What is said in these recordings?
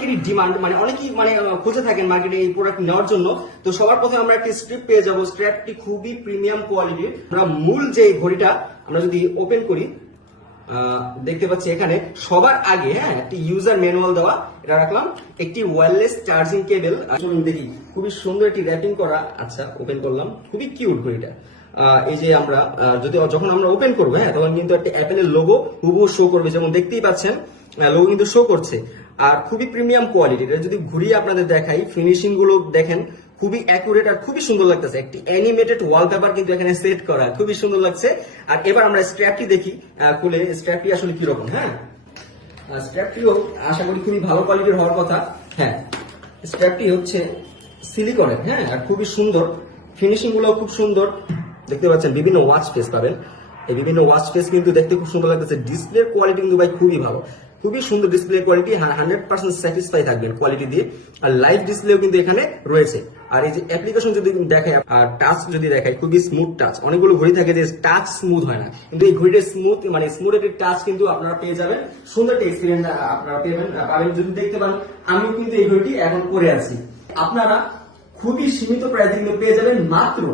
অনেকেরই ডিমান্ড, মানে অনেকেই খুঁজে থাকেন মার্কেটে এই প্রোডাক্ট নেওয়ার জন্য। তো সবার প্রথমে আমরা একটি স্ট্রিপ পেয়ে যাবো। স্ট্র্যাপটি খুবই প্রিমিয়াম কোয়ালিটির। আমরা মূল যে ঘড়িটা আমরা যদি ওপেন করি, দেখতে পাচ্ছি এখানে সবার আগে একটি ইউজার ম্যানুয়াল দেওয়া, এটা রাখলাম। একটি ওয়্যারলেস চার্জিং কেবল, চলুন দেখি। খুবই সুন্দর একটি র্যাপিং করা। আচ্ছা, ওপেন করলাম, খুবই কিউট ঘড়িটা। এই যে আমরা যখন আমরা ওপেন করবো, তখন কিন্তু একটা অ্যাপেলের লোগো হুবহু শো করবে, যেমন দেখতেই পাচ্ছেন লোগো কিন্তু শো করছে। আর খুবই প্রিমিয়াম কোয়ালিটির। যদি ঘুরিয়ে আপনাদের দেখাই, ফিনিশিং গুলো দেখেন, খুবই অ্যাকুরেট আর খুবই সুন্দর লাগতেছে। একটি অ্যানিমেটেড ওয়ালপেপার কিন্তু এখানে সেট করা, খুবই সুন্দর লাগছে। আর এবার আমরা স্ট্র্যাপটি দেখি খুলে, স্ট্র্যাপটি আসলে কিরকম। স্ট্র্যাপটিও আশা করি খুবই ভালো কোয়ালিটির হওয়ার কথা। স্ট্র্যাপটি হচ্ছে সিলিকনের, আর খুবই সুন্দর। ফিনিশিং গুলো খুব সুন্দর। দেখতে পাচ্ছেন বিভিন্ন ওয়াচ ফেস পাবেন। এই বিভিন্ন ওয়াচ ফেস কিন্তু দেখতে খুব সুন্দর লাগতেছে। ডিসপ্লের কোয়ালিটি কিন্তু ভাই খুবই ভালো, খুবই সুন্দর ডিসপ্লে কোয়ালিটি। 100% স্যাটিসফাই থাকবেন কোয়ালিটি দিয়ে। আর লাইভ ডিসপ্লেও কিন্তু এখানে রয়েছে। আর এই যে অ্যাপ্লিকেশন যদি দেখায় আর টাচ যদি দেখায়, খুবই স্মুথ টাচ। অনেকগুলো ঘড়ি থাকে যে টাচ স্মুথ হয় না, কিন্তু এই ঘড়িটা স্মুথ, স্মুথ একটি টাচ কিন্তু আপনারা পেয়ে যাবেন। সুন্দর একটা এক্সপিরিয়েন্স আপনারা পাবেন যদি দেখতে পান। আমিও কিন্তু এই ঘড়িটি এখন পরে আছি। আপনারা খুবই সীমিত প্রাইসে কিন্তু পেয়ে যাবেন মাত্র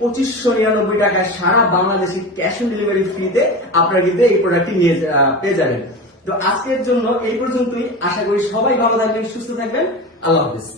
2599 টাকায় সারা বাংলাদেশে ক্যাশ অন ডেলিভারি ফ্রিতে আপনারা কিন্তু এই প্রোডাক্টটি নিয়ে পেয়ে যাবেন। তো আজকের জন্য এই পর্যন্তই। আশা করি সবাই ভালো থাকবেন, সুস্থ থাকবেন। আল্লাহ হাফেজ।